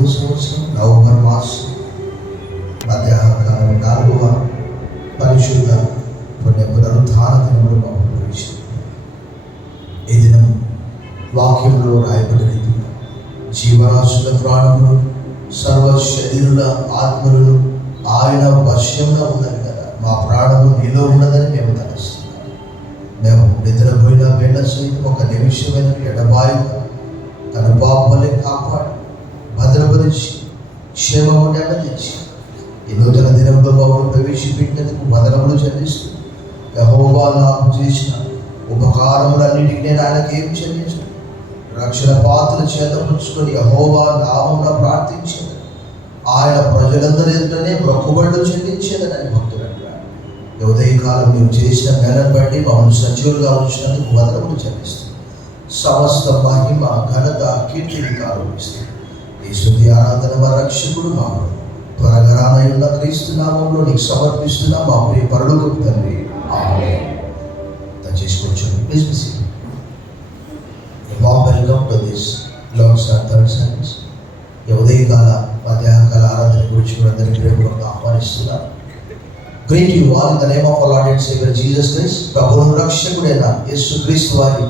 2005వ సంవత్సరం నవంబర్ మాసం మధ్యాహ్నకాలం 4వ పరిశుద్ధ పునరుత్థాన దినంలో మనం ప్రవేశించాం. ఈ దినం వాక్యంలో రాయబడిన రీతిగా జీవరాశుల ప్రాణములు సర్వ శరీరుల ఆత్మలను ఆయన వశ్యంలో ఉన్నది కదా, మా ప్రాణము నీలో ఉన్నదని మేము తలస్తున్నాం. మేము నిద్రపోయిన బిడ్డ సైతం ఒక నిమిషమైన ఎడబాయి తన పాపలే కాపాడి భద్రపరిచి క్షేమము నెమ్మదించి ఈ నూతన దినంలో మమ్మల్ని ప్రవేశపెట్టినందుకు వందనములు చెల్లిస్తూ యెహోవా నాకు చేసిన ఉపకారములన్నిటికీ నేను ఆయనకి ఏం చెల్లించను. రక్షణ పాత్రల చేత పుచ్చుకొని యెహోవా నామమున ప్రార్థించేది, ఆయన ప్రజలందరి ఎదుటనే మొక్కుబడులు చెల్లించేదని భక్తులు అంటారు. ఉదయకాలం నీవు చేసిన మేలను బట్టి మమ్మల్ని సజీవులుగా ఉంచినందుకు వందనములు చెల్లిస్తూ సమస్త మహిమ ఘనత కీర్తిని ఆరోపిస్తూ ఈ స్తుతి ఆరాధన మా రక్షకుడు మా త్వరగా రానయ్యున్న క్రీస్తు నామంలో నీకు సమర్పిస్తున్నా మా ప్రియ పరలోకపు తండ్రి, ఆమేన్. దయచేసి కూర్చోండి. Please be seated. Welcome to this long star third service. ఈ ఉదయకాల మధ్యాహ్నకాల ఆరాధన గురించి కూడా అందరికీ ప్రేమగా ఆహ్వానిస్తున్నాను. Greet you all in the name of our Lord and saviour Jesus Christ. ప్రభువును రక్షకుడైన యేసు క్రీస్తు వారి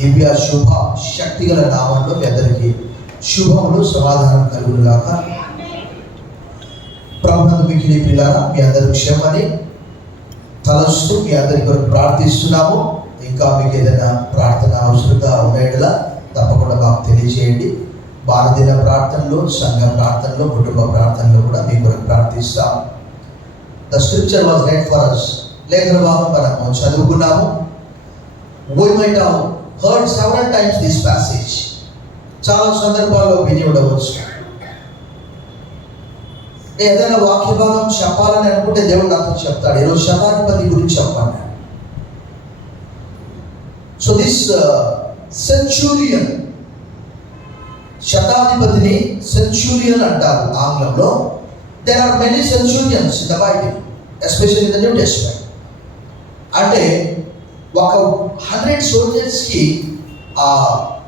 దివ్య శుభ శక్తిగల నామంలో మీ అందరికీ శుభములు సమాధానం కలుగును గాక. ప్రభువునందు మిక్కిలి ప్రియులారా, మీ అందరి క్షేమని తలస్తూ మీ అందరి కొరకు ప్రార్థిస్తున్నాము. ఇంకా మీకు ఏదైనా ప్రార్థన అవసరంగా ఉండేలా తప్పకుండా మాకు తెలియజేయండి. భారతదిన ప్రార్థనలో, సంఘ ప్రార్థనలో, కుటుంబ ప్రార్థనలో కూడా మీ కొరకు ప్రార్థిస్తాం. The scripture was red for us. లేఖన భాగం మనము చదువుకున్నాము. We might have heard several times this passage. చాలా సందర్భాల్లో విని ఉండవచ్చు. ఏదైనా వాక్య భాగం చెప్పాలని అనుకుంటే దేవుడు నాతో చెప్తాడు, ఈరోజు శతాధిపతి గురించి చెప్పండి. సో దిస్ సెంచురియన్, శతాధిపతిని సెంచురియన్ అంటారు ఆంగ్లంలో. There are many centurions in the Bible, especially in the New Testament. అంటే ఒక 100 సోల్జర్స్కి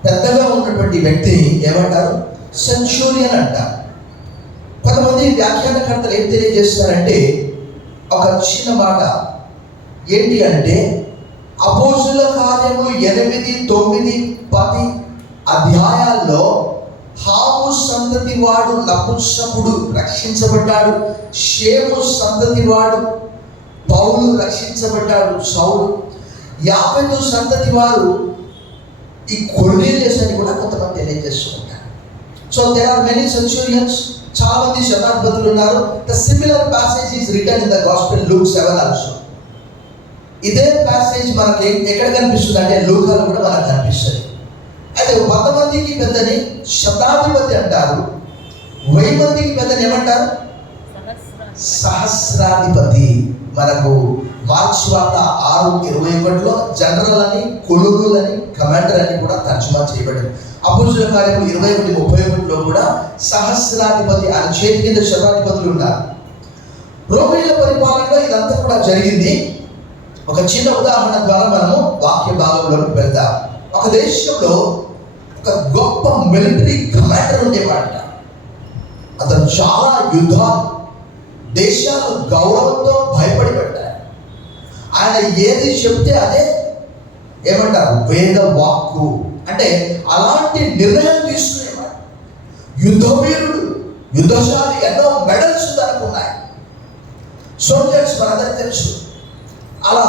పెద్దగా ఉన్నటువంటి వ్యక్తిని ఏమంటారు? సెంచురియన్ అంటారు. కొంతమంది వ్యాఖ్యానకర్తలు ఏం తెలియజేస్తారంటే, ఒక చిన్న మాట ఏంటి అంటే, అపోస్తుల కార్యములు 8, 9, 10 అధ్యాయాల్లో హాము సంతతి వాడు నపుంసకుడు రక్షించబడ్డాడు, షేము సంతతి వాడు పౌలు రక్షించబడ్డాడు, సౌలు, యాపెతు సంతతి వారు ఈ కొర్నేలియస్ అని కూడా కొంతమంది తెలియజేస్తుంటారు. సో దేర్ ఆర్ మెనీ సెంచురియన్స్, చాలా మంది శతాధిపతులు ఉన్నారు. The similar passage is return in the gospel Luke 7 also. ఇదే ప్యాసేజ్ మనకి ఎక్కడ కనిపిస్తుంది అంటే లూకాలో కూడా మనకు కనిపిస్తుంది. అయితే 100 మందికి పెద్దని శతాధిపతి అంటారు, 1000 మందికి పెద్దని ఏమంటారు? సహస్రాధిపతి. మనకు మార్క్స్ వార్త 6:21లో జనరల్ అని, కొలుగులు అని, కమాండర్ అని కూడా తర్జుమా చేయబడింది. అపోస్తుల కార్యములు 21:31లో కూడా సహస్రాధిపతి అని చేతి కింద శతాధిపతులు ఉన్నారు. రోమీయుల పరిపాలనలో ఇదంతా కూడా జరిగింది. ఒక చిన్న ఉదాహరణ ద్వారా మనము వాక్య భాగంలోకి వెళ్దాం. ఒక దేశంలో ఒక గొప్ప మిలిటరీ కమాండర్ ఉండేవాడట. అతను చాలా యుద్ధాలు, దేశాలు గౌరవంతో భయపడి పెట్టారు. ఆయన ఏది చెప్తే అదే ఏమంటారు? వేద వాక్కు. అంటే అలాంటి నిర్ణయం తీసుకునేవాడు. యుద్ధవీరుడు, యుద్ధశాలి, ఎన్నో మెడల్స్ తనకు ఉన్నాయి. సోల్జర్స్ మనందరికీ తెలుసు. అలా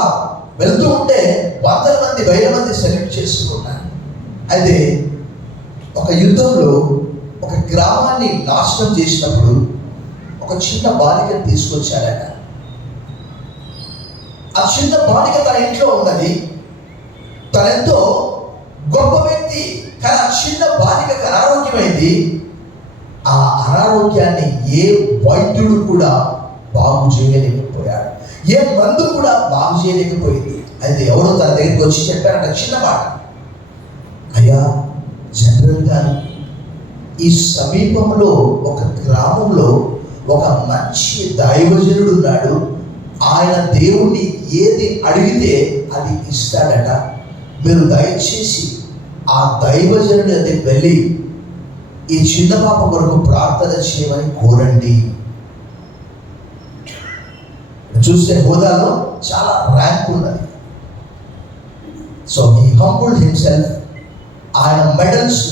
వెళ్తూ ఉంటే 100 మంది 1000 మంది సెలెక్ట్ చేసుకుంటారు. అయితే ఒక యుద్ధంలో ఒక గ్రామాన్ని నాశనం చేసినప్పుడు ఒక చిన్న బాలికను తీసుకొచ్చాడట. ఆ చిన్న బాలిక తన ఇంట్లో ఉన్నది. తనెంతో గొప్ప వ్యక్తి, కానీ ఆ చిన్న బాలికకు అనారోగ్యమైంది. ఆ అనారోగ్యాన్ని ఏ వైద్యుడు కూడా బాగు చేయలేకపోయాడు, ఏ మందు కూడా బాగు చేయలేకపోయింది. అయితే ఎవరో తన దగ్గరికి వచ్చి చెప్పారంట చిన్న మాట, అయ్యా జనరల్గా ఈ సమీపంలో ఒక గ్రామంలో ఒక మంచి దైవజనుడు ఉన్నాడు, ఆయన దేవుణ్ణి ఏది అడిగితే అది ఇస్తాడట. మీరు దయచేసి ఆ దైవజనుడి దగ్గరికి వెళ్ళి ఈ చిన్న పాప కొరకు ప్రార్థన చేయమని కోరండి. చూస్తే హోదాలో చాలా ర్యాంక్ ఉన్నది. So he humbled himself. ఆయన మెడల్స్,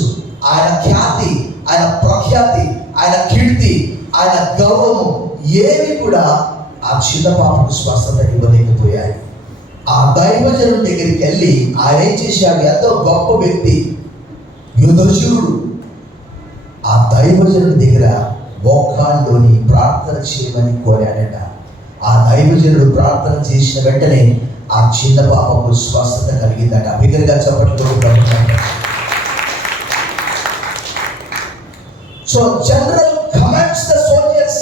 ఆయన ఖ్యాతి, ఆయన ప్రఖ్యాతి, ఆయన కీర్తి, ఆయన గౌరవం ఏవి కూడా ఆ చిన్న పాపకు స్వస్థత ఇవ్వలేకపోయాయి. ఆ దైవజనుడి దగ్గరికి వెళ్ళి ఆయన ఏం చేశాడు? ఎంతో గొప్ప వ్యక్తి, యుధశూరుడు. ఆ దైవజనుడి దగ్గర మోకాళ్ళలోని ప్రార్థన చేయమని కోరాడట. ఆ దైవజనుడు ప్రార్థన చేసిన వెంటనే ఆ చిన్న పాపకు స్వస్థత కలిగిందట. బిగ్గరగా చెప్పట్లు. So general commands the soldiers.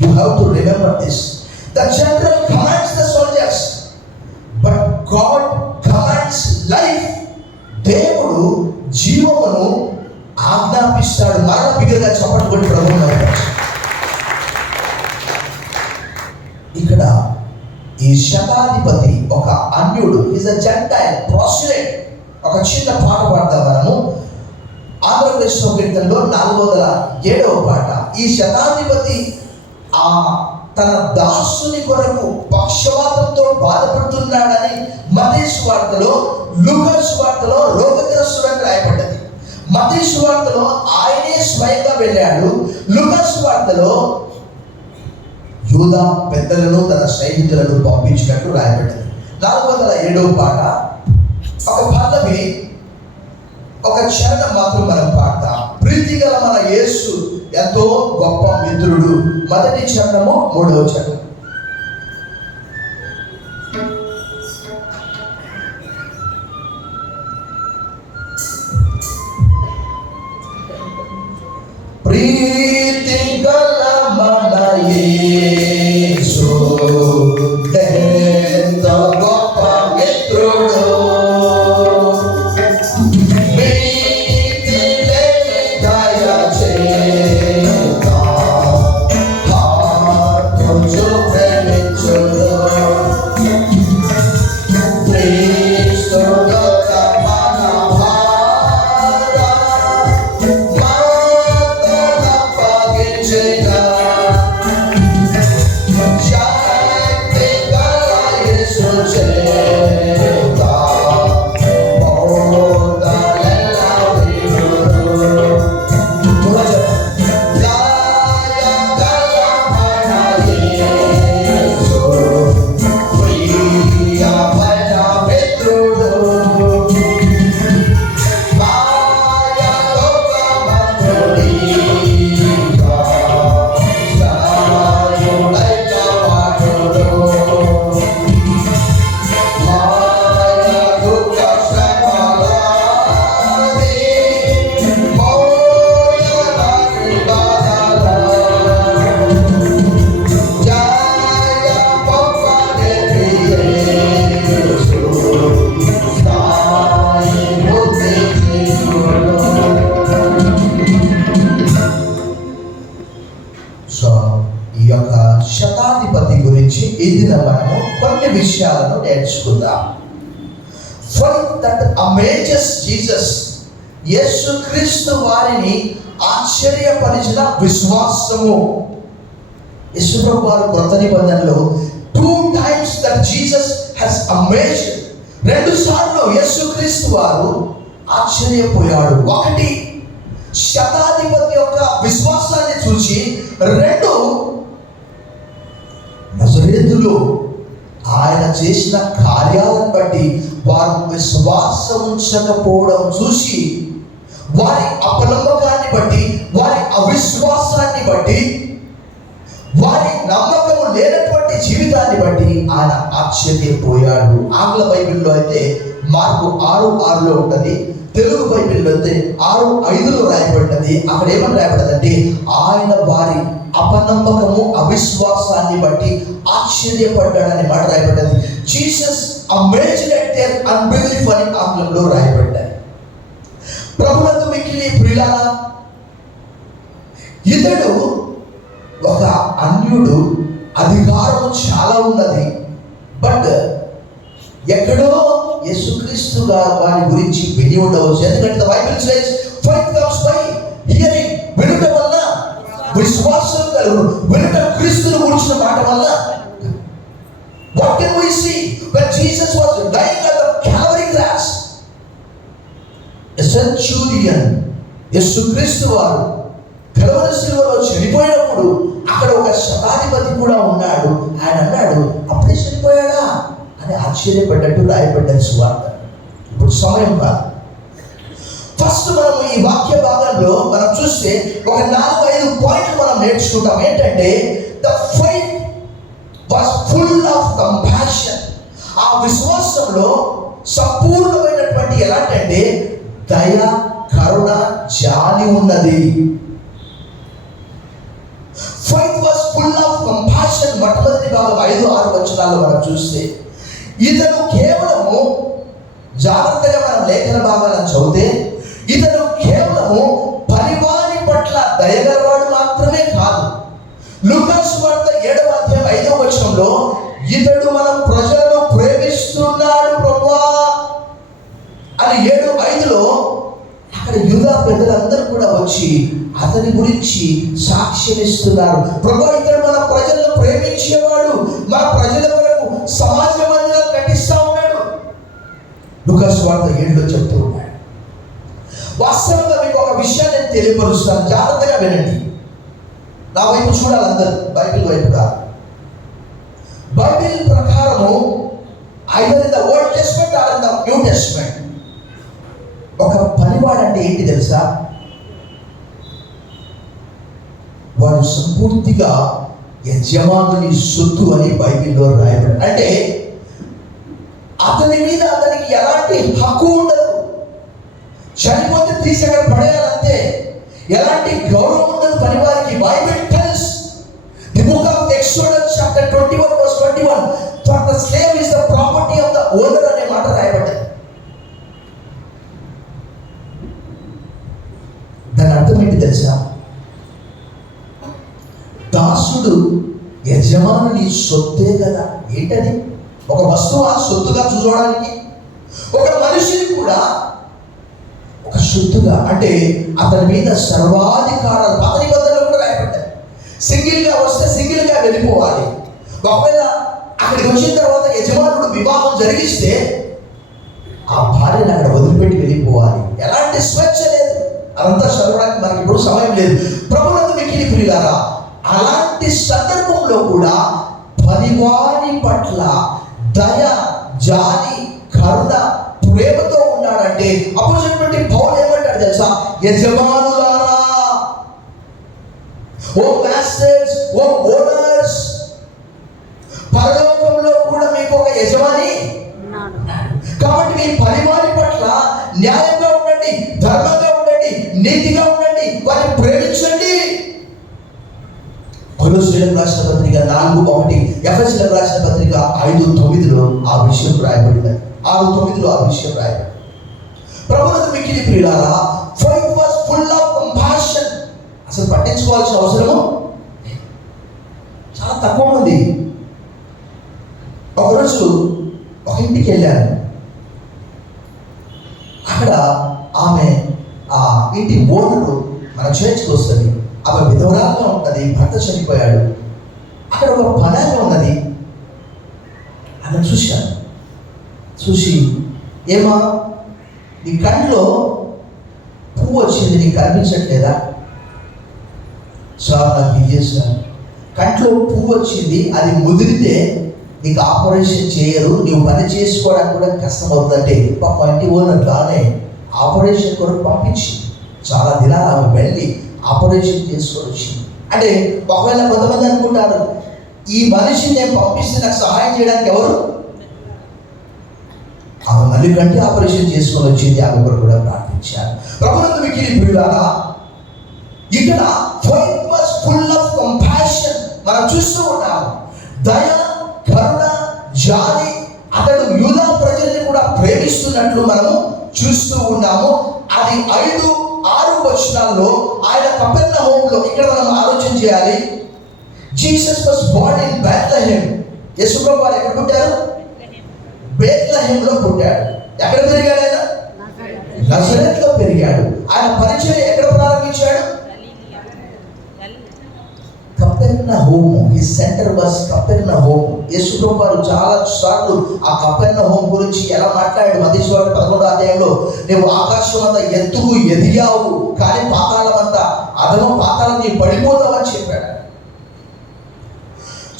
You have to remember this. The general commands the soldiers, but God commands life. దేవుడు జీవమును ఆజ్ఞాపిస్తాడు. మరణ బిగ్గరగా చెప్పట్లు ప్రభువు. ఇక్కడ ఈ శతాధిపతి ఒక అన్యుడు, ఈజ్ అ జెంటైల్ ప్రాస్టిట్యూట్. ఒక చిన్న పాట పాడతాం మనము. ఆంధ్రప్రదేశ్ కీర్తనలో 407వ పాట. ఈ శతాధిపతి తన దాసుని కొరకు పక్షవాతంతో బాధపడుతున్నాడని మత్తయి సువార్తలో, లూకా సువార్తలో రోగగ్రస్తుడని రాయబడ్డది. మత్తయి సువార్తలో ఆయనే స్వయంగా వెళ్ళాడు. లూకా సువార్తలో యూదా పెద్దలను తన స్నేహితులను పంపించినట్టు రాయబడ్డది. 407వ పాట ఒక పల్లవి, ఒక చరణం మాత్రం మనం పాడతాం. ప్రీతి గల మన యేసు ఎంతో గొప్ప మిత్రుడు. మొదటి చరణము, 3వ చరణం. ప్రీతి గల మన యేసు ఎంతో గొప్ప మిత్రుడు. శతాధిపతి గురించి ఈ దిన మనము కొన్ని విషయాలను నేర్చుకుందాం. Faith that amazes Jesus. యేసుక్రీస్తు వారిని ఆశ్చర్యపరిచిన విశ్వాసము. యేసుప్రభు వారు కొత్త నిబంధనలో 2 times that Jesus has amazed. 2 సార్లు యేసుక్రీస్తు వారు ఆశ్చర్యపోయాడు. ఒకటి శతాధిపతి యొక్క విశ్వాసాన్ని చూసి, 2 నజరేతులో ఆయన చేసిన కార్యాలను బట్టి వారు విశ్వాసం ఉంచకపోవడం చూసి, వారి అపనమ్మకాన్ని బట్టి, వారి అవిశ్వాసాన్ని బట్టి, వారి నమ్మకము లేనటువంటి జీవితాన్ని బట్టి ఆయన ఆశ్చర్యపోయాడు. ఆంగ్ల బైబిల్లో అయితే మార్కు 6:6లో ఉంటుంది. తెలుగు బైబిల్లో అయితే 6:5లో రాయబడ్డది. అక్కడ ఏమని రాయబడ్డదంటే, ఆయన వారి అపనమ్మకము అవిశ్వాసాన్ని బట్టి ఆశ్చర్యపడ్డాడని మాట రాయబడ్డది. Jesus amazed at their unbelief అని ఆంగ్లంలో రాయబడ్డాయి. ప్రభునందు మిక్కిలి ప్రియులారా, ఇతడు ఒక అన్యుడు, అధికారం చాలా ఉన్నది. బట్ ఎక్కడో యేసుక్రీస్తు వారి గురించి విని ఉండవచ్చు. ఎందుకంటే బైబిల్ సేస్ ఫైట్ వెనుక క్రీస్తును గురించిన మాట వల్ల. What can we see? When Jesus was dying at the Calvary cross, a centurion, యేసుక్రీస్తు వారు కల్వరి శిలువలో చనిపోయినప్పుడు అక్కడ ఒక శతాధిపతి కూడా ఉన్నాడు. ఆయన అన్నాడు, అప్పుడే చనిపోయాడా అని ఆశ్చర్యపడ్డట్టు రాయబడ్డది సువార్త. ఇప్పుడు సమయం కాదు. ఫస్ట్ మనం ఈ వాక్య భాగంలో మనం చూస్తే ఒక 4-5 పాయింట్లు మనం నేర్చుకుంటాం. ఏంటంటే the fight was full of compassion. ఆ విశ్వాసంలో సంపూర్ణమైనటువంటి ఎలాంటంటే దయ, కరుణ, జాలి ఉన్నది. Fight was full of compassion. మొట్టమొదటి భాగం 5-6 వచనాల్లో మనం చూస్తే ఇతను కేవలము, జాగ్రత్తగా మనం లేఖన భాగాలను చదివితే, ఇతను కేవలము పనివాని పట్ల దయగలవాడు మాత్రమే కాదు. లూకాసు వార్త 7వ అధ్యాయం 5వ వచనంలో ఇతడు మన ప్రజలను ప్రేమిస్తున్నాడు ప్రభువా అని 7:5లో అక్కడ యూదా పెద్దలందరూ కూడా వచ్చి అతని గురించి సాక్ష్యం ఇస్తున్నారు. ప్రభువా, ఇతడు మన ప్రజలను ప్రేమించేవాడు, మన ప్రజల వరకు సమాజ మందిరాలు కట్టిస్తా ఉన్నాడు. లూకాసు వార్త 7లో చెప్తూ ఉన్నాడు. వాస్తవంగా మీకు ఒక విషయాన్ని నేను తెలియపరుస్తాను, జాగ్రత్తగా వినండి. నా వైపు చూడాలి అందరూ, బైబిల్ వైపు కాదు. బైబిల్ ప్రకారము either in the Old Testament or in the New Testament ఒక పనివాడు అంటే ఏంటి తెలుసా? వాడు సంపూర్తిగా యజమానుని సొత్తు అని బైబిల్లో రాయబడి, అంటే అతని మీద అతనికి ఎలాంటి హక్కు ఉండదు. చనిపోతే తీసి అక్కడ పడేయాలంతే. ఎలాంటి గౌరవం ఉండదు పనివారికి. Bible tells the book of Exodus chapter 21:21 for the slave is the property of the owner అనే మాట రాయబడ్డది. దాని అర్థం ఏంటి తెలుసా? దాసుడు యజమానుని సొత్తే కదా. ఏంటది? ఒక వస్తువు సొత్తుగా చూడడానికి, ఒక మనిషిని కూడా ఒక సొత్తుగా, అంటే అతని మీద సర్వాధికారాలు పాత నిబంధనలు కూడా రాయబడ్డాయి. సింగిల్గా వస్తే సింగిల్గా వెళ్ళిపోవాలి. ఒకవేళ అక్కడికి వచ్చిన తర్వాత యజమానుడు వివాహం జరిగిస్తే ఆ భార్యను అక్కడ వదిలిపెట్టి వెళ్ళిపోవాలి. ఎలాంటి స్వేచ్ఛ లేదు. అదంతా చదవడానికి మనకి ఇప్పుడు సమయం లేదు. ప్రభునందు మిక్కిలి ప్రియులారా, అలాంటి సందర్భంలో కూడా పనివాని పట్ల దయ, జాలి, కరుణ, ప్రేమతో ఉన్నాడంటే అపోజిట్ పౌలు ఏమంటాడు తెలుసా? యజమానులారా, ఓ మాస్టర్స్, ఓ ఓనర్స్, పరలోకంలో కూడా మీకు ఒక యజమాని. కాబట్టి మీ పనివాని పట్ల న్యాయంగా ఉండండి, ధర్మంగా ఉండండి, నీతిగా ఉండండి, వారిని ప్రేమించండి. కొలొస్సీయులకు రాసిన పత్రిక 4:1, ఎఫెసీయులకు రాసిన పత్రిక 5:9లో ఆ విషయం రాయబడింది. 6:9లో ఆ విషయం రాయబడింది. ప్రభువునందు మిక్కిలి ప్రియులారా, fight was full of compassion. అసలు పట్టించుకోవాల్సిన అవసరము చాలా తక్కువ ఉంది. ఒకరోజు ఒక ఇంటికి వెళ్ళాను. అక్కడ ఆమె, ఆ ఇంటి ఓనరు మన చర్చ్కి వస్తుంది. ఆమె విధవరాలుగా ఉంటుంది, భర్త చనిపోయాడు. అక్కడ ఒక పనాగా ఉన్నది. ఆమె చూశాను. చూసి, ఏమా నీ కంట్లో పువ్వు వచ్చింది, నీకు కనిపించట్లేదా? సార్, నాకు ఇది చేశాను. కంట్లో పువ్వు వచ్చింది, అది ముదిరితే నీకు ఆపరేషన్ చేయరు, నీవు పని చేసుకోవడానికి కూడా కష్టం అవుతుందంటే పాప ఇంటి ఓనర్ గానే ఆపరేషన్ కొరకు పంపించి చాలా దినాలు ఆమె వెళ్ళి ఆపరేషన్ చేసుకొని వచ్చింది. అంటే ఒకవేళ కొంతమంది అనుకుంటారు, ఈ మనిషిని నేను పంపిస్తే నాకు సహాయం చేయడానికి ఎవరు? ఆమె మళ్ళీ కంటే ఆపరేషన్ చేసుకొని వచ్చింది. ఆమె కొరకు కూడా ప్రార్థించారు. ప్రభువునందు మిక్కిలి ప్రియులారా, ఇక్కడ fight was full of compassion మనం చూస్తూ ఉన్నాము. దయ, కరుణ, జాలి. అతడు యూదా ప్రజల్ని కూడా ప్రేమిస్తున్నట్లు మనము చూస్తూ ఉన్నాము. అది 5-6 వచనాల్లో ఆయన కపెర్నహూములో, ఇక్కడ మనం ఆలోచన చేయాలి. Jesus was born in Bethlehem. యేసు ప్రభువు వారు ఎక్కడ పుట్టారు? బెత్లెహేమ్లో పుట్టాడు. ఎక్కడ పెరిగాడు ఆయన? నజరేతులో పెరిగాడు. ఆయన పరిచయం ఎక్కడ ప్రారంభించాడు? కపెర్నహూము కపెర్నహూము, హిస్ సెంటర్ వాస్ కపెర్నహూము. యేసు ప్రభువు వారు చాలా సార్లు ఆ కపెర్నహూము గురించి ఎలా మాట్లాడాడు. మత్తయి సువార్త 11వ అధ్యాయంలో, నువ్వు ఆకాశం అంతా ఎత్తుకు ఎదిగావు, కానీ పాతాళం అంతా అధమ పాతాళం నీ పడిపోతావని చెప్పాడు.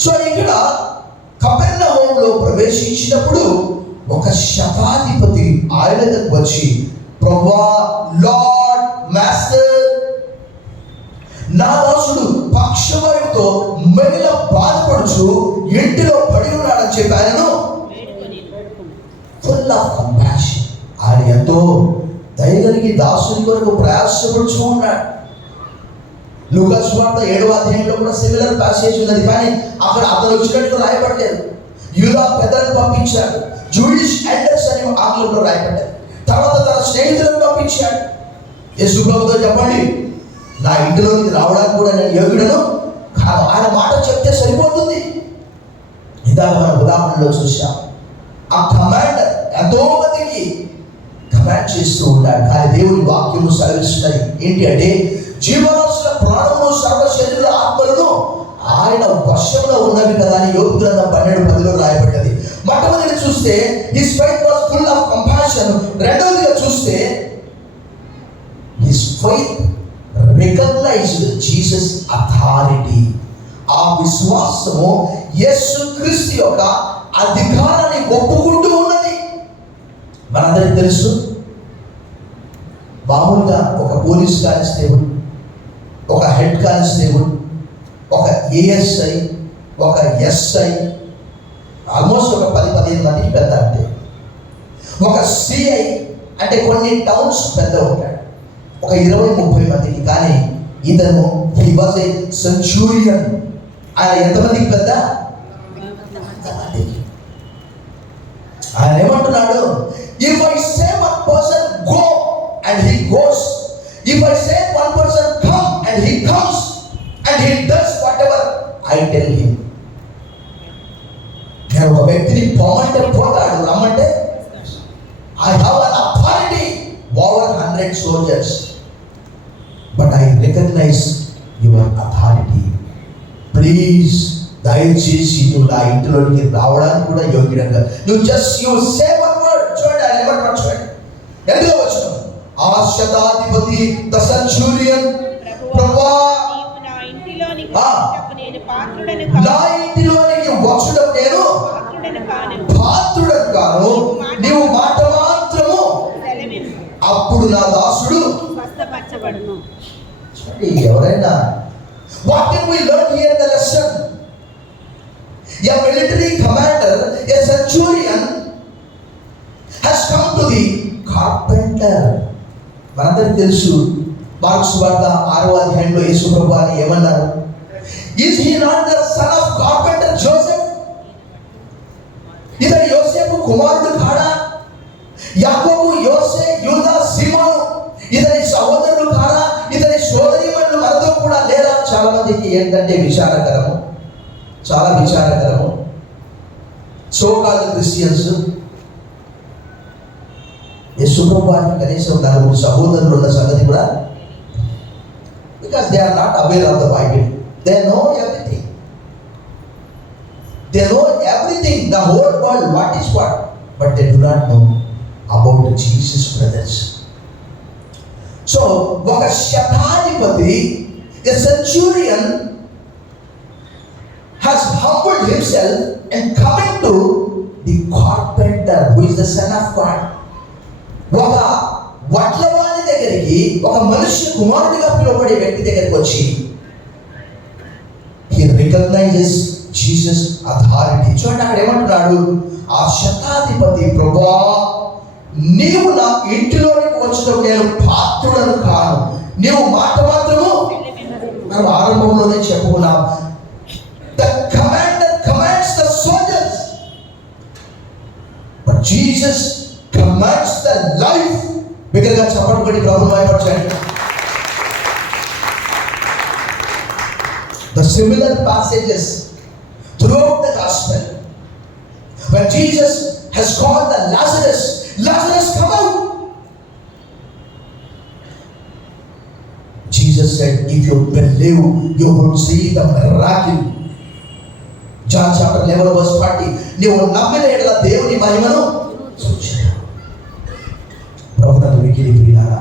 సో ఇక్కడ కపెర్నహూములో ప్రవేశించినప్పుడు ఒక శతాధిపతి ఆయన దగ్గరకు వచ్చి, ప్రభువా, లార్డ్, మాస్టర్, నా దాసుడు పక్షవాయువుతో మహిళ బాధపడుచు ఇంటిలో పడి ఉన్నాడని చెప్పి ఆయనను ఫుల్ ఆఫ్ కంపాషన్, ఆయన ఎంతో దయగలిగి దాసుని కొరకు ప్రయాసపడుచు ఉన్నాడు. లూకా సువార్త 7వ అధ్యాయంలో కూడా సిమిలర్ ప్యాసేజ్ ఉన్నది, కానీ అక్కడ అతను వచ్చినట్టు రాయబడలేదు. యూదా పెద్దలను పంపించాడు, జూయిష్ ఎల్డర్స్ అని ఆంగ్లంలో రాయబడ్డారు. తర్వాత తన స్నేహితులను పంపించాడు. యేసు ప్రభువుతో చెప్పండి, నా ఇంటిలోకి రావడానికి కూడా నేను యోగ్యుడను కాదు. ఆయన మాట చెప్తే సరిపోతుంది. ఇందాక మనం ఉదాహరణలో చూసాం, ఆ కమాండర్ ఎంతో మందికి కమాండ్ చేస్తూ ఉన్నాడు, కానీ దేవుని వాక్యము సెలవిస్తున్నది ఏంటి అంటే, జీవరాశుల ప్రాణమును, సర్వ శరీరుల ఆత్మలను ఆయన వశంలో ఉన్నవి కదా అని యోబు గ్రంథం 12:10లో రాయబడ్డది. మొట్టమొదటి చూస్తే his faith was full of compassion. రెండవదిగా చూస్తే his faith recognised Jesus authority. ఆ విశ్వాసము యేసుక్రీస్తు యొక్క అధికారాన్ని ఒప్పుకుంటూ ఉన్నది. మనందరికీ తెలుసు, మామూలుగా ఒక పోలీస్ కానిస్టేబుల్, ఒక హెడ్ కానిస్టేబుల్, ఒక ఏఎస్ఐ, ఒక ఎస్ఐ, ఆల్మోస్ట్ ఒక 10-15 మందికి పెద్ద అంటే, ఒక సిఐ అంటే కొన్ని టౌన్స్ పెద్ద ఉంటాడు, ఒక 20-30 మందికి. కానీ ఇతను హీ వాజ్ ఏ సెంచూరియన్. ఆయన ఎంతమందికి పెద్ద? ఆయన ఏమంటున్నాడు, if I say one person go and he goes, if I say one person come and he comes and he does what ever I tell him. నేను ఒక వ్యక్తిని పోమంటే పోతాడు, రమ్మంటే I have an authority over 100 soldiers, but I recognize your authority. Please దయచేసి నువ్వు నా ఇంటిలోకి రావడానికి కూడా యోగ్యుడంగా, నువ్వు just you say one word. చూడండి ఆయన ఏమంటాడు, చూడండి 8వ వచనం, ఆ శతాధిపతి ద సెంచూరియన్, ప్రభువా, నా ఇంటిలోనికి వచ్చుటకు నేను పాత్రుడను కాను, నీవు మాట మాత్రము అప్పుడు నా దాసుడు స్వస్థపరచబడును. ఎవరైనా what can we learn here the lesson? A military commander, a centurion has come to the carpenter. మనందరికీ తెలుసు, మార్కు సువార్త 6వ అధ్యాయంలో యేసు ప్రభువు ఏమన్నారు, is he not the son of carpenter Joseph? ఇతడు యోసేపు కుమారుడు కాడా? యాకోబు, యోసే, యూదా, సీమోను ఇతని సహోదరులు కారా? ఇతని సోదరీమణులు మనతో కూడా లేరా? చాలా మందికి ఏంటంటే విచారకరము, చాలా విచారకరము. సోకాల్డ్ క్రిస్టియన్స్ యేసు ప్రభువుకి కనీసం 4 సహోదరులు ఉన్న సంగతి కూడా, because they are not aware of the Bible. They know everything, they know everything, the whole world what is what, but they do not know about Jesus brothers. So ఒక శతాధిపతి, a centurion has humbled himself and coming to the carpenter who is the son of God. ఒక వడ్లవాని దగ్గరికి, ఒక మనుష్య కుమారుడిగా పిలువబడే వ్యక్తి దగ్గరికి వచ్చి he recognizes Jesus authority. చూడండి అక్కడ ఏమంటున్నాడు, ఆ శతాధిపతి, ప్రభువా, నీవు నా ఇంటిలోనికి వచ్చుటకు నేను పాత్రుడను కాను, నీవు మాట మాత్రము. మనం ఆరంభంలోనే చెప్పుకున్నాం, the commander commands the soldiers, but Jesus commands the life. బిగ్గరగా చప్పట్లు కొట్టి ప్రభువును మహిమపరచండి. The similar passages throughout the gospel, when Jesus has called the Lazarus, come out. Jesus said, if you believe, you will see the miracle. John chapter 11 verse 40. నీవు నమ్మిన యెడల దేవుని మహిమను చూచెదవు. ప్రభువునందు మిక్కిలి ప్రియులారా,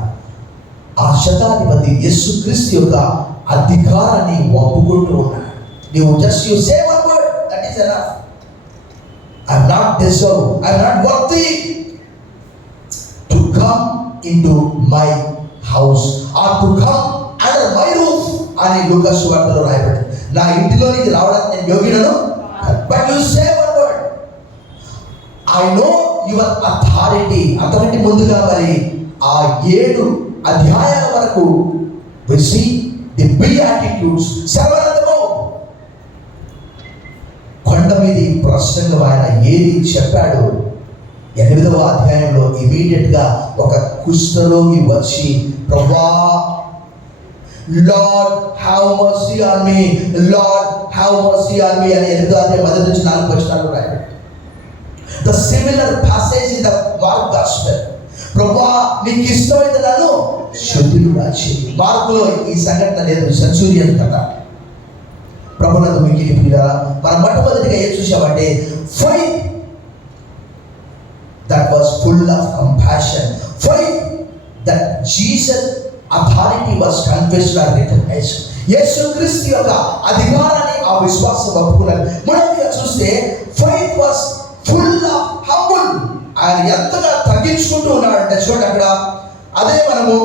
ఆ శతాధిపతి యేసుక్రీస్తు యొక్క అధికారాన్ని ఒప్పుకుంటూ ఉన్నాడు. నీవు just you say one word, that is enough. I am not deserve, I am not worthy to come into my house or to come under my roof అని లూకా సువార్తలో రాయబడింది. నా ఇంటిలోనికి రావడానికి నేను యోగ్యుడను. But you say one word, I know your authority. అంతకంటే ముందుగా మరి ఆ 7 అధ్యాయాల వరకు we see the beatitudes. సర్వనందము కొండ మీది ప్రసంగం ఆయన ఏది చెప్పాడు. 8వ అధ్యాయంలో ఇమీడియట్ గా ఒక కుష్ఠరోగి వచ్చి, ప్రభువా, Lord have mercy on me, Lord have mercy on me అని 8వ అధ్యాయం 1 నుంచి 4 వచనాలు రాయబడింది. The similar passage in the Mark Gospel, ప్రభువా నీకు ఇష్టమైతే నన్ను శుద్ధులుగా చేయి. మార్కులో ఈ సంఘటన లేదు, సెంచూరియన్ కథ. ప్రభువునందు మిక్కిలి ప్రియులారా, మనం మొట్టమొదటిగా ఏం చూసామంటే faith that was full of compassion, faith that Jesus authority was confessed and recognized. యేసుక్రీస్తు యొక్క అధికారాన్ని ఆ విశ్వాసం ఒప్పుకున్నారు. మొదటిగా చూస్తే faith was full of humble. ఆయన ఎంతగా తగ్గించుకుంటూ ఉన్నాడంటే చూడండి అక్కడ. అదే మనము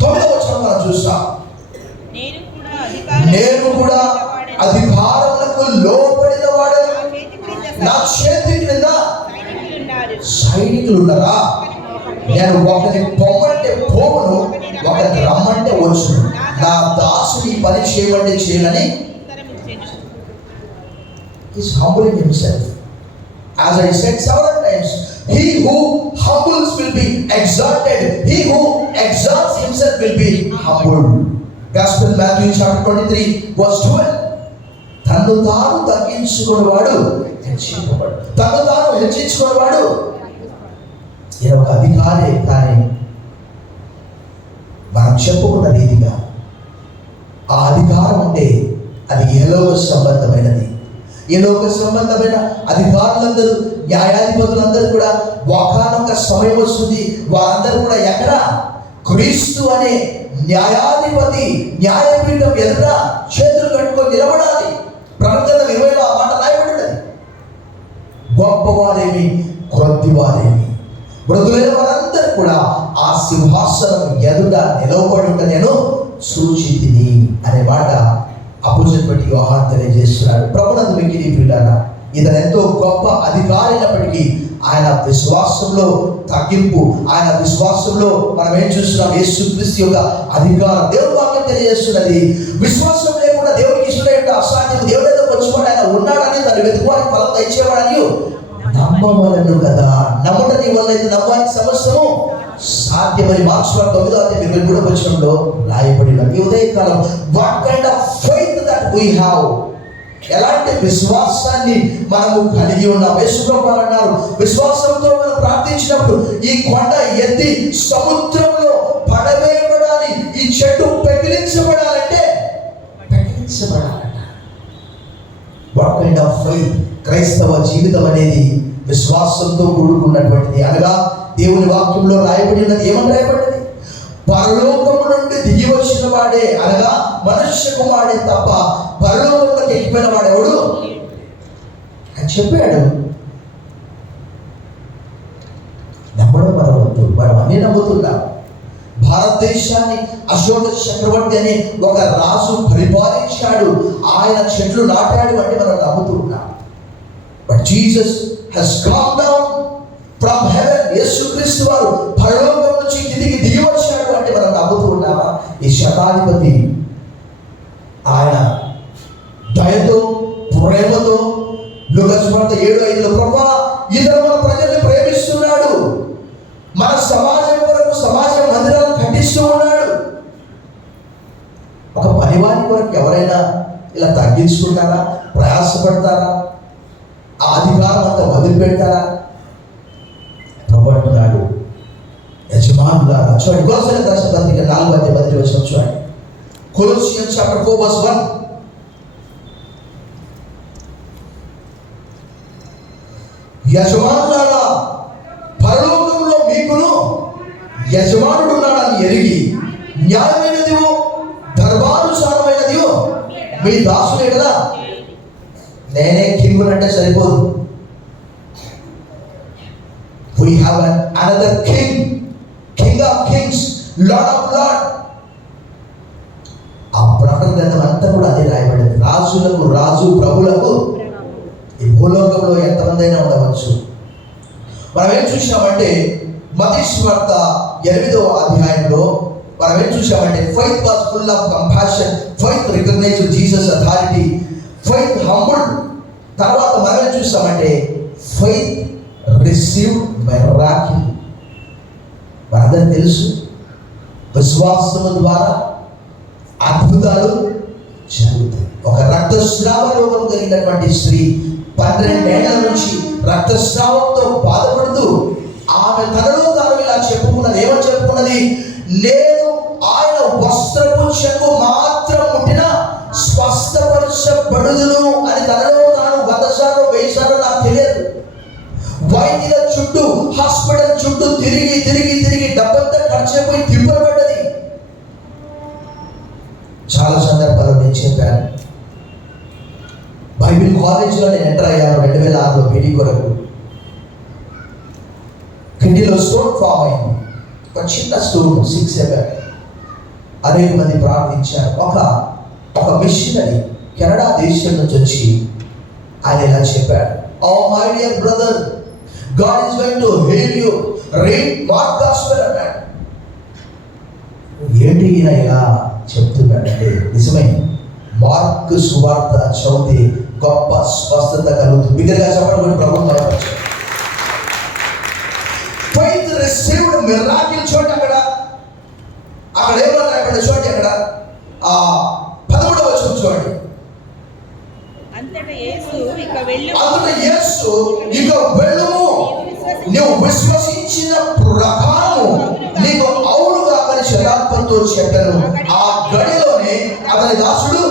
9వ వచనం మనం చూస్తాం. నేను కూడా అధికారములకు లోబడిన వాడను, నా చేతి క్రింద సైనికులు ఉన్నారా. నేను ఒకరిని పొమ్మంటే పోవును, ఒకరిని రమ్మంటే వచ్చును, నా దాసుని పని చేయమంటే చేయనని. He's humbling himself. As I said several times, he who humbles will be exalted, he who exalts himself will be humbled. Gospel Matthew chapter 23 verse 12. తన్ను తాను తగ్గించుకునేవాడు హెచ్చింపబడు, తన్ను తాను హెచ్చించుకునేవాడు. ఈయన ఒక అధికారే, కానీ మనం చెప్పుకున్న రీతిగా ఆ అధికారం ఉంటే అది ఇహలోక సంబంధమైనది. ఈ లోక సంబంధమైన అధికారులందరూ, న్యాయాధిపతులందరూ కూడా ఒకానొక సమయం వస్తుంది, వారందరూ కూడా ఎక్కడ క్రీస్తు అనే న్యాయాధిపతి న్యాయపీఠం ఎదుట చేతులు కట్టుకొని నిలబడాలి. ప్రకటన 20లో ఆ మాట రాయబడింది. గొప్పవారేమి క్రొద్దివారేమి మృదులైన వారందరూ కూడా ఆ సింహాసనం ఎదుట నిలవబడి ఉంట నేను సూచించితిని అనే మాట అపోజిట్ యోహాను తెలియజేస్తున్నాడు. ప్రభువునందు మిక్కిలి ప్రియులారా, ఇతను ఎంతో గొప్ప అధికారి అయినప్పటికీ ఆయన విశ్వాసంలో తగ్గింపు, ఆయన విశ్వాసంలో మనం ఏం చూస్తున్నాం, యేసుక్రీస్తు యొక్క అధికారం. దేవుని వాక్యం తెలియజేస్తున్నది, విశ్వాసం లేకుండా దేవునికి ఇష్టమైన అసాధ్యం. దేవుని దగ్గర వచ్చుకోండి, ఆయన ఉన్నాడని, తను వెతుకోవడానికి ఫలం దయచేవాడని నమ్మవలను కదా. నమ్మటని వల్ల అయితే నమ్మడానికి సమస్తము సాధ్యమని మార్క్స్ 9వ అధ్యాయం 23వ వచనంలో రాయబడినది. ఈ ఉదయకాలం what kind of faith that we have, ఎలాంటి విశ్వాసాన్ని మనము కలిగి ఉన్నాం. యేసుప్రభువు అన్నారు, విశ్వాసంతో మనం ప్రార్థించినప్పుడు ఈ కొండ ఎత్తి సముద్రంలో పడవేయబడాలి, ఈ చెట్టు పెకిలించబడాలంటే పెకిలించబడాలంట. What kind of faith. క్రైస్తవ జీవితం అనేది విశ్వాసంతో కూడుకున్నటువంటిది. అనగా దేవుని వాక్యంలో రాయబడినది ఏమని రాయబడింది, పరలోకము నుండి దిగి వచ్చిన వాడే, అనగా మనుష్య కుమారుడే తప్ప పరలోకంలోకి ఎక్కిపోయిన వాడు ఎవడు అని చెప్పాడు. నమ్మడం మన వంతు, మనం అన్నీ నమ్ముతున్నాం. భారతదేశాన్ని అశోక చక్రవర్తి అనే ఒక రాజు పరిపాలించాడు, ఆయన చెట్లు నాటాడు అంటే మనం నమ్ముతున్నాం. But Jesus has come down from heaven. యేసుక్రీస్తు వారు పరలోకం నుంచి కిందికి దిగి వచ్చాడు అంటే మనం నమ్ముతూ ఉన్నామా? ఈ శతాధిపతి ఆయన దయతో ప్రేమతో లూకా సువార్త 7:5 ప్రభువా ఇతను మన ప్రజల్ని ప్రేమిస్తున్నాడు, మన సమాజం కొరకు సమాజ మందిరాలను కట్టిస్తూ ఉన్నాడు. ఒక పనివారి కొరకు ఎవరైనా ఇలా తగ్గించుకుంటారా, ప్రయాసపడతారా, ఆ అధికారం అంతా వదిలిపెడతారా? ప్రభు అంటున్నాడు, యజమానులారా చూడండి, కొలస్సీయులకు రాసిన పత్రిక 4వ అధ్యాయం 10వ వచనం చూడండి. Colossians chapter 4 verse 1. యజమానులారా, పరలోకంలో మీకును యజమానుడు ఉన్నాడని ఎరిగి న్యాయమైనదివో ధర్మానుసారమైనదివో మీ దాసులే కదా. నేనే కింగ్ అంటే సరిపోదు. We have another king, king of kings, lord of lords. ఆ ప్రకటన గ్రంథం అంతా కూడా అదే రాయబడింది. రాజులకు రాజు, ప్రభులకు. ఈ భూలోకంలో ఎంతమంది అయినా ఉండవచ్చు. మనం ఏం చూసామంటే మత్తయి సువార్త 8వ అధ్యాయంలో మనం ఏం చూసామంటే faith was full of compassion, faith recognized Jesus authority, faith humbled. తర్వాత మనం ఏం చూసామంటే faith received miracle. మనందరికీ తెలుసు, విశ్వాసము ద్వారా అద్భుతాలు జరుగుతాయి. ఒక రక్తస్రావ రోగం కలిగినటువంటి స్త్రీ 12 ఏళ్ల నుంచి రక్తస్రావంతో బాధపడుతూ ఆమె తనలో తాను ఇలా చెప్పుకున్నది. ఏమని చెప్పుకున్నది? నేను ఆయన వస్త్రపు చెంగు మాత్రం ముట్టిన స్వస్థపరచబడుదును అని తనలో తాను 100 సార్లు 1000 సార్లు నాకు తెలియదు. వైద్యుల చుట్టూ, హాస్పిటల్ చుట్టూ తిరిగి తిరిగి తిరిగి డబ్బంతా ఖర్చు అయిపోయి తిప్పబడ్డది. చాలా సందర్భాల్లో నేను చెప్పాను. బైబిల్ కాలేజీలో నేను ఎంటర్ అయ్యాను 2006లో బీడీ కొరకు. కిడ్నీలో స్టోన్ ఫామ్ అయింది. ఒక చిన్న స్టోన్ 6-7. అనేక మంది ప్రార్థించారు. ఒక మిషనరీ కెనడా దేశం నుంచి వచ్చి ఆయన ఇలా చెప్పాడు, "Oh my dear brother, God is going to heal you. Read Mark Gospel" అన్నాడు. ఏంటి ఈయన ఇలా చెప్తున్నాడంటే నిజమే. మార్క్ సువార్త చదివితే గొప్ప స్వస్థత కలుగుతుంది. బిగ్గరగా చెప్పడం ప్రభుత్వం భయపరచు. ఫెయిత్ రిసీవ్డ్ మిరాకిల్ చోట అక్కడ ఏమన్నా రాయబడ్డ చోట అక్కడ 13వ వచనం చూడండి. అంతటా యేసు ఇక వెళ్ళుము, నీవు విశ్వసించిన ప్రకారము నీకు అవును కాకని శరాత్మతో చెప్పాను. ఆ గడిలోనే అతని దాసుడు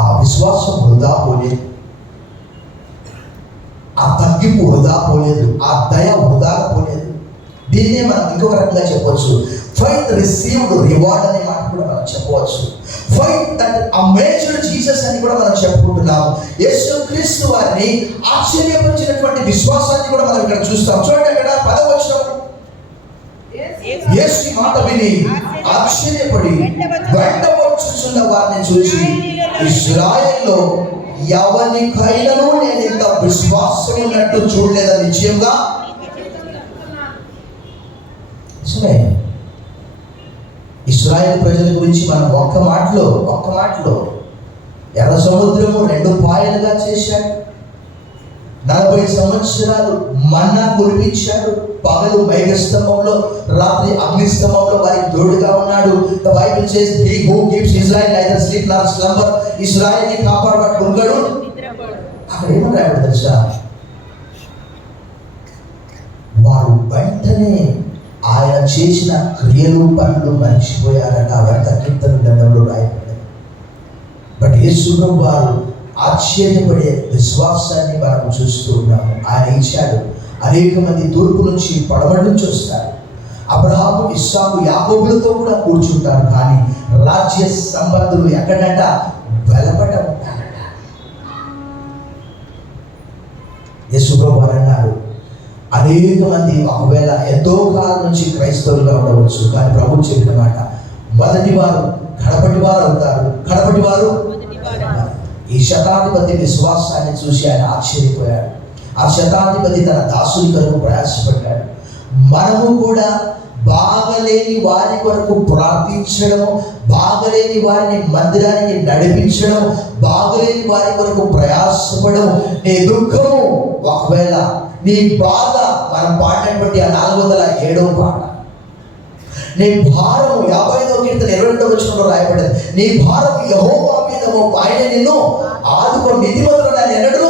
ఆ విశ్వాసం వృధా పోలేదు, ఆ తగ్గింపు వృధా పోలేదు, ఆ దయ వృధా పోలేదు. దీన్నే మనం ఇంకొక రకంగా చెప్పవచ్చు, ఫైత్ రిసీవ్డ్ రివార్డ్ అనే మాట కూడా మనం చెప్పవచ్చు. ఫైత్ దట్ అమేజ్డ్ జీసస్ అని కూడా మనం చెప్పుకుంటున్నాం. యేసు క్రీస్తు వారిని ఆశ్చర్యపరిచినటువంటి విశ్వాసాన్ని కూడా మనం ఇక్కడ చూస్తాం. చూడండి అక్కడ 10వ వచనం, యేసు మాట విని ఆశ్చర్యపడి వెంట వచ్చుచున్న వారిని చూసి, ఇశ్రాయేలులో ఎవరికైనాను నేను ఇంత విశ్వాసం ఉన్నట్టు చూడలేదని నిశ్చయంగా. ఇశ్రాయేల్ ప్రజల గురించి మనం ఒక్క మాటలో ఎర్ర సముద్రము 2 పాయలుగా చేశాడు. 40 సంవత్సరాలు మన్నా కురిపించాడు. పగలు మేఘస్తంభంలో, రాత్రి అగ్నిస్తంభంలో వారికి తోడుగా ఉన్నాడు. The Bible says, "He who keeps Israel neither sleep nor slumber." ఇశ్రాయేలుని కాపాడబడి కొనుగడు. అక్కడ ఏమన్నాడు తెలుసా? వారు వెంటనే ఆయన చేసిన క్రియలు, పనులు మర్చిపోయారట. అవంత కీర్తన గ్రంథంలో రాయబడ్డాయి. బట్ యేసు వారు ఆశ్చర్యపడే విశ్వాసాన్ని మనం చూస్తూ ఉన్నాము. ఆయన ఇచ్చాడు. అనేక మంది తూర్పు నుంచి, పడమటి నుంచి వస్తారు. అబ్రహాము, ఇస్సాకు, యాకోబులతో కూడా కూర్చుంటారు. కానీ రాజ్య సంబంధులు ఎక్కడంట? వెలపట ఉంటారట. యేసు వారు అన్నారు, అనేక మంది ఒకవేళ ఎంతో కాలం నుంచి క్రైస్తవులుగా ఉండవచ్చు, కానీ ప్రభు చెప్పిన మాట, మొదటి వారు కడపటి వారు అవుతారు, కడపటి వారు. ఈ శతాధిపతి విశ్వాసాన్ని చూసి ఆయన ఆశ్చర్యపోయాడు. ఆ శతాధిపతి తన దాసుని కొరకు ప్రయాసపడ్డాడు. మనము కూడా బాగలేని వారి కొరకు ప్రార్థించడం, బాగలేని వారిని మందిరానికి నడిపించడం, బాగలేని వారి కొరకు ప్రయాసపడడం. నీ దుఃఖము, ఒకవేళ నీ బాధ, మనం పాడినటువంటి ఆ 407వ పాట, నీ భారము 55వ కీర్తన 22వ వచనంలో రాయబడింది, నీ భారం యెహోవా మీద మోపు, ఆయన నిన్ను ఆదుకో, నీతిమంతుడు నన్ను ఎన్నడూ.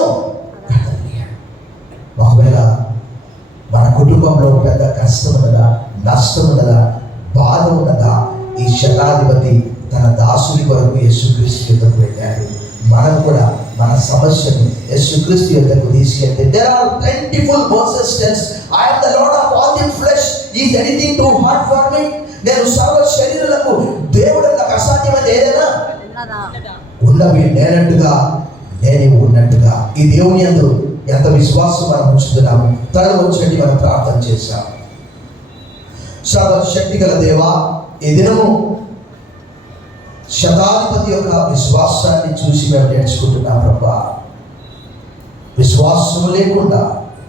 ఒకవేళ మన కుటుంబంలో పెద్ద కష్టం ఉన్నదా, నష్టం ఉన్నదా, బాధ ఉన్నదా, ఈ శతాధిపతి తన దాసుని కొరకు యేసుక్రీస్తు యొద్దకు వెళ్ళాడు. మనం కూడా మన సమస్యను యేసుక్రీస్తు యొద్దకు తీసుకెళ్తే there are plentiful verses tells I am the Lord of all the flesh, is anything too hard for me? నేను సర్వ శరీరులకు దేవుడు నాకు అసాధ్యమైనది ఏదైనా ఉన్నవి నేనట్టుగా నేనే ఉన్నట్టుగా. ఈ దేవుని యందు ఎంత విశ్వాసం మనం ఉంచుతున్నాము. తల వచ్చి మనం ప్రార్థన చేశాం. సర్వశక్తి గల దేవా, ఈ దినము శతాధిపతి యొక్క విశ్వాసాన్ని చూసి మేము నేర్చుకుంటున్నాం ప్రభా. విశ్వాసం లేకుండా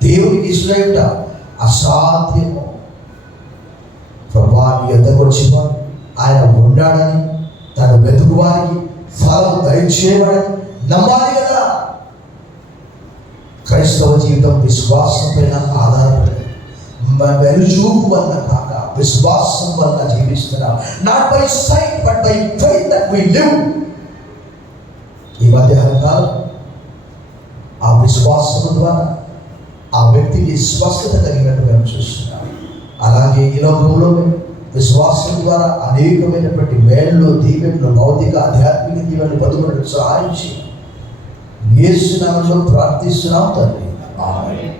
దేవునికి ఇష్టం అసాధ్యము ప్రభా. నీ యొద్దకు వచ్చేవాడు ఆయన ఉన్నాడని, తను వెతుకు వారికి ఫలం దయచేయబడని నమ్మాలి కదా. క్రైస్తవ జీవితం విశ్వాసం పైన ఆధారపడి వెలుచూపు వల్ల కాక విశ్వాసం వల్ల జీవిస్తున్నాం. Not by sight but by faith that we live. ఈ మధ్యాహ్న కాలం ఆ విశ్వాసం ద్వారా ఆ వ్యక్తికి స్వస్థత కలిగినట్టు మేము చూస్తున్నాం. అలాగే ఈ లోకంలో విశ్వాసం ద్వారా అనేకమైనటువంటి మేళ్ళు, దీవెనలు, భౌతిక ఆధ్యాత్మిక దీవెనలు పొందుకున్నట్టు సహాయం చేయాలి. యేసు నామములో ప్రార్థిస్తున్నాం తండ్రి. ఆమేన్.